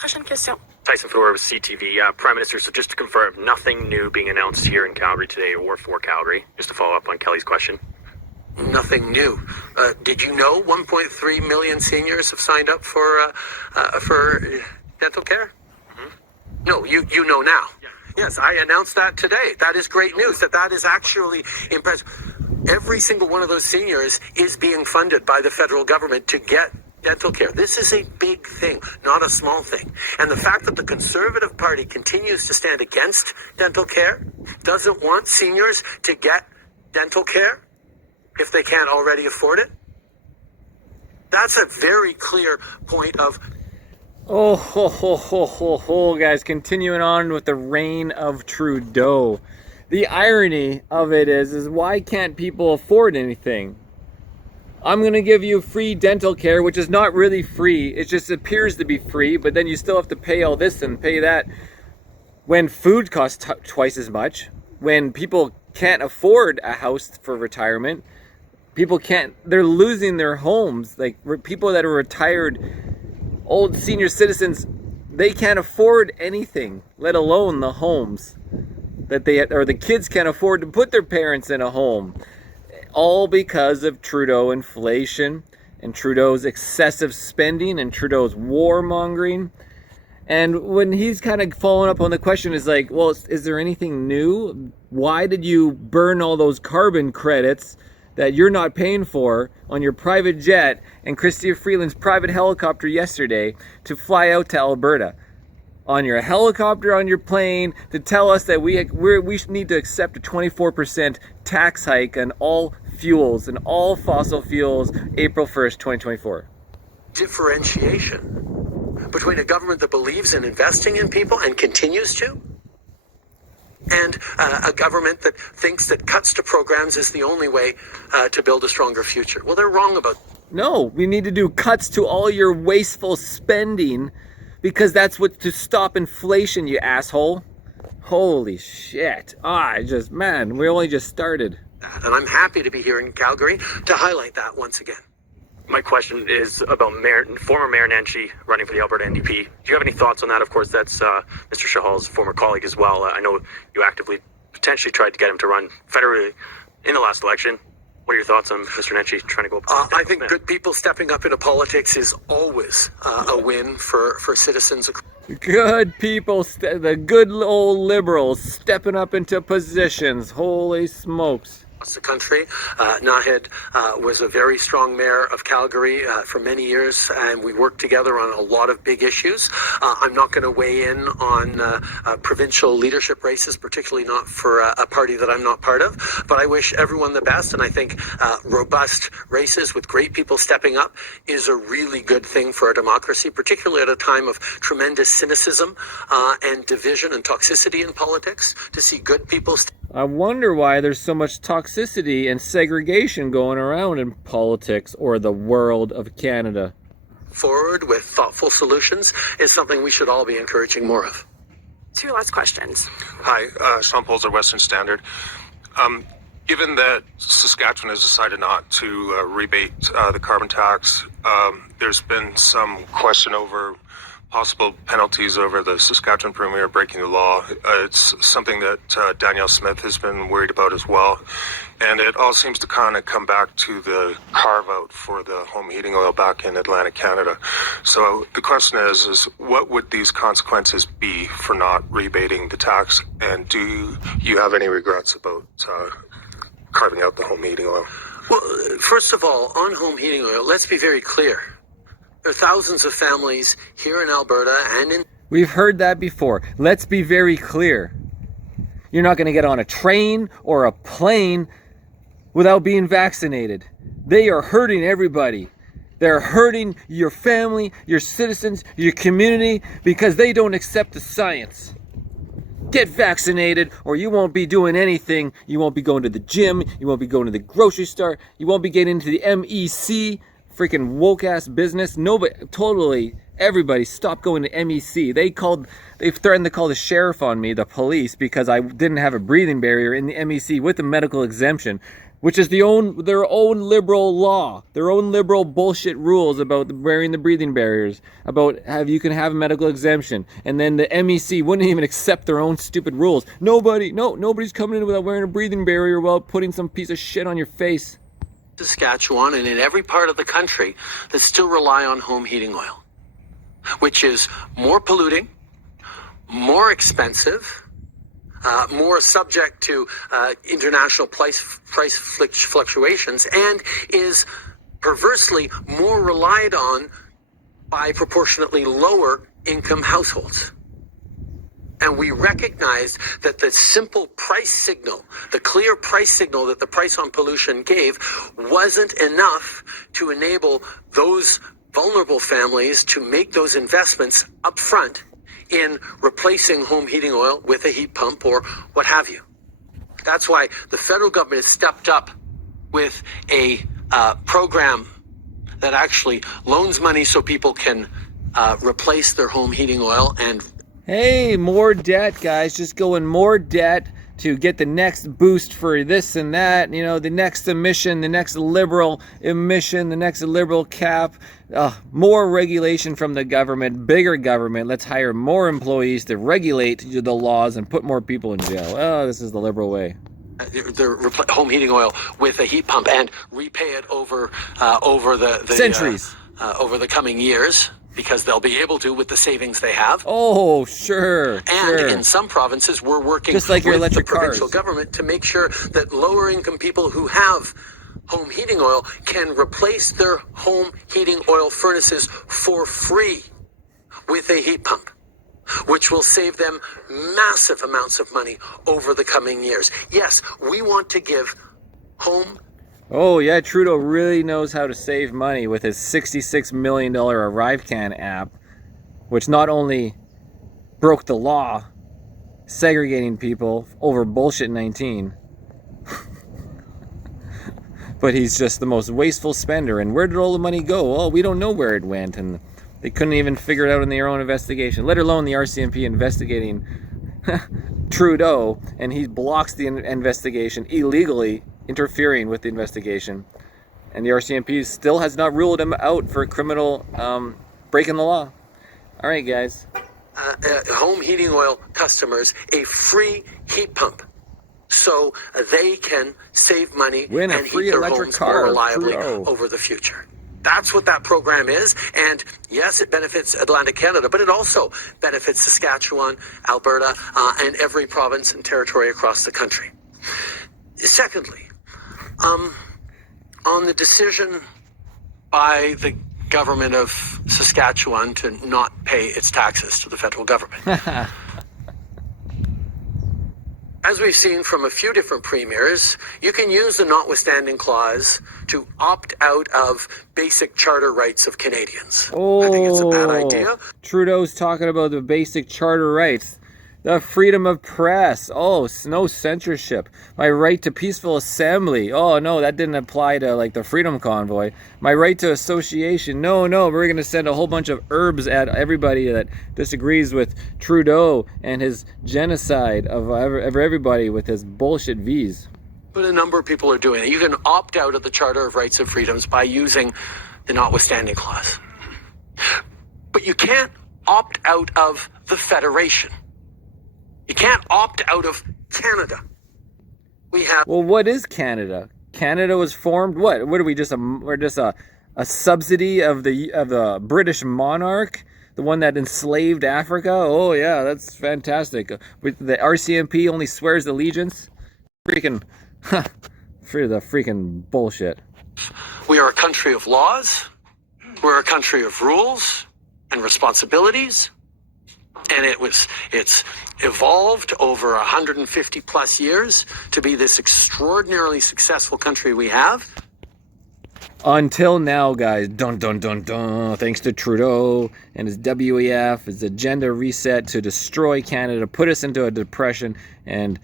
Prochaine question. Tyson Fedora with CTV. Prime Minister, so just to confirm, nothing new being announced here in Calgary today or for Calgary, just to follow up on Kelly's question. Nothing new. Did you know 1.3 million seniors have signed up for dental care? Mm-hmm. No, you know now. Yeah. Yes, I announced that today. That is great news. That is actually impressive. Every single one of those seniors is being funded by the federal government to get dental care. This is a big thing, not a small thing. And the fact that the Conservative Party continues to stand against dental care, doesn't want seniors to get dental care if they can't already afford it, that's a very clear point of... Guys, continuing on with the reign of Trudeau. The irony of it is why can't people afford anything? I'm going to give you free dental care, which is not really free. It just appears to be free, but then you still have to pay all this and pay that. When food costs twice as much, when people can't afford a house for retirement, they're losing their homes. Like people that are retired, old senior citizens, they can't afford anything, let alone the homes that the kids can't afford to put their parents in a home. All because of Trudeau inflation and Trudeau's excessive spending and Trudeau's warmongering. And when he's kind of following up on the question is like, well, is there anything new? Why did you burn all those carbon credits that you're not paying for on your private jet and Chrystia Freeland's private helicopter yesterday to fly out to Alberta? On your helicopter, on your plane, to tell us that we need to accept a 24% tax hike on all fuels and all fossil fuels April 1st, 2024. Differentiation between a government that believes in investing in people and continues to, and a government that thinks that cuts to programs is the only way to build a stronger future. Well, they're wrong about... No, we need to do cuts to all your wasteful spending because that's what to stop inflation, you asshole. Holy shit. Man, we only just started. And I'm happy to be here in Calgary to highlight that once again. My question is about former Mayor Nenshi running for the Alberta NDP. Do you have any thoughts on that? Of course, that's Mr. Chahal's former colleague as well. I know you actively potentially tried to get him to run federally in the last election. What are your thoughts on Mr. Nenshi trying to go up? I think good people stepping up into politics is always a win for citizens. Good people, the good old liberals stepping up into positions. Holy smokes. The country. Naheed was a very strong mayor of Calgary for many years, and we worked together on a lot of big issues. I'm not going to weigh in on provincial leadership races, particularly not for a party that I'm not part of, but I wish everyone the best, and I think robust races with great people stepping up is a really good thing for our democracy, particularly at a time of tremendous cynicism and division and toxicity in politics. To see good people I wonder why there's so much toxicity and segregation going around in politics or the world of Canada. Forward with thoughtful solutions is something we should all be encouraging more of. 2 last questions. Hi, Sean Polzer, Western Standard. Given that Saskatchewan has decided not to rebate the carbon tax, there's been some question over possible penalties over the Saskatchewan Premier breaking the law. It's something that Danielle Smith has been worried about as well. And it all seems to kind of come back to the carve out for the home heating oil back in Atlantic Canada. So the question is what would these consequences be for not rebating the tax? And do you have any regrets about carving out the home heating oil? Well, first of all, on home heating oil, let's be very clear. There are thousands of families here in Alberta and in... We've heard that before. Let's be very clear. You're not going to get on a train or a plane without being vaccinated. They are hurting everybody. They're hurting your family, your citizens, your community because they don't accept the science. Get vaccinated or you won't be doing anything. You won't be going to the gym. You won't be going to the grocery store. You won't be getting into the MEC. Freaking woke ass business. Everybody stopped going to MEC. They threatened to call the sheriff on me, the police, because I didn't have a breathing barrier in the MEC with a medical exemption. which is their own liberal law, their own liberal bullshit rules about wearing the breathing barriers, about you can have a medical exemption, and then the MEC wouldn't even accept their own stupid rules. Nobody's coming in without wearing a breathing barrier while putting some piece of shit on your face. Saskatchewan and in every part of the country that still rely on home heating oil, which is more polluting, more expensive, more subject to international price fluctuations, and is perversely more relied on by proportionately lower income households. And we recognized that the simple price signal, the clear price signal that the price on pollution gave, wasn't enough to enable those vulnerable families to make those investments up front in replacing home heating oil with a heat pump or what have you. That's why the federal government has stepped up with a program that actually loans money so people can replace their home heating oil. And hey, more debt, guys. Just go in more debt to get the next boost for this and that, you know, the next emission, the next liberal emission, the next liberal cap, more regulation from the government, bigger government. Let's hire more employees to regulate the laws and put more people in jail. Oh, this is the liberal way. the home heating oil with a heat pump and repay it over the centuries, over the coming years, because they'll be able to with the savings they have. Oh, sure. And in some provinces, we're working just like your with electric the provincial cars. government to make sure that lower income people who have home heating oil can replace their home heating oil furnaces for free with a heat pump, which will save them massive amounts of money over the coming years. Yes, we want to give home. Oh yeah, Trudeau really knows how to save money with his $66 million ArriveCan app, which not only broke the law, segregating people over bullshit 19, but he's just the most wasteful spender. And where did all the money go? Oh, we don't know where it went, and they couldn't even figure it out in their own investigation, let alone the RCMP investigating Trudeau, and he blocks the investigation illegally, interfering with the investigation, and the RCMP still has not ruled him out for criminal breaking the law. All right, guys. Home heating oil customers a free heat pump, so they can save money Win a and free heat their electric homes car, more reliably Trudeau. over the future. That's what that program is. And yes, it benefits Atlantic Canada, but it also benefits Saskatchewan, Alberta, and every province and territory across the country. Secondly, on the decision by the government of Saskatchewan to not pay its taxes to the federal government. As we've seen from a few different premiers, you can use the notwithstanding clause to opt out of basic charter rights of Canadians. Oh, I think it's a bad idea. Trudeau's talking about the basic charter rights. The freedom of press. Oh, no censorship. My right to peaceful assembly. Oh, no, that didn't apply to, like, the Freedom Convoy. My right to association. No, we're going to send a whole bunch of herbs at everybody that disagrees with Trudeau and his genocide of everybody with his bullshit V's. But a number of people are doing it. You can opt out of the Charter of Rights and Freedoms by using the notwithstanding clause. But you can't opt out of the Federation. You can't opt out of Canada. We have. Well, what is Canada? Canada was formed. What are we? We're just a subsidy of the British monarch, the one that enslaved Africa. Oh yeah, that's fantastic. With the RCMP only swears allegiance. Freaking, for the freaking bullshit. We are a country of laws. We're a country of rules and responsibilities. And it's evolved over 150 plus years to be this extraordinarily successful country we have. Until now, guys, thanks to Trudeau and his WEF, his agenda reset to destroy Canada, put us into a depression, and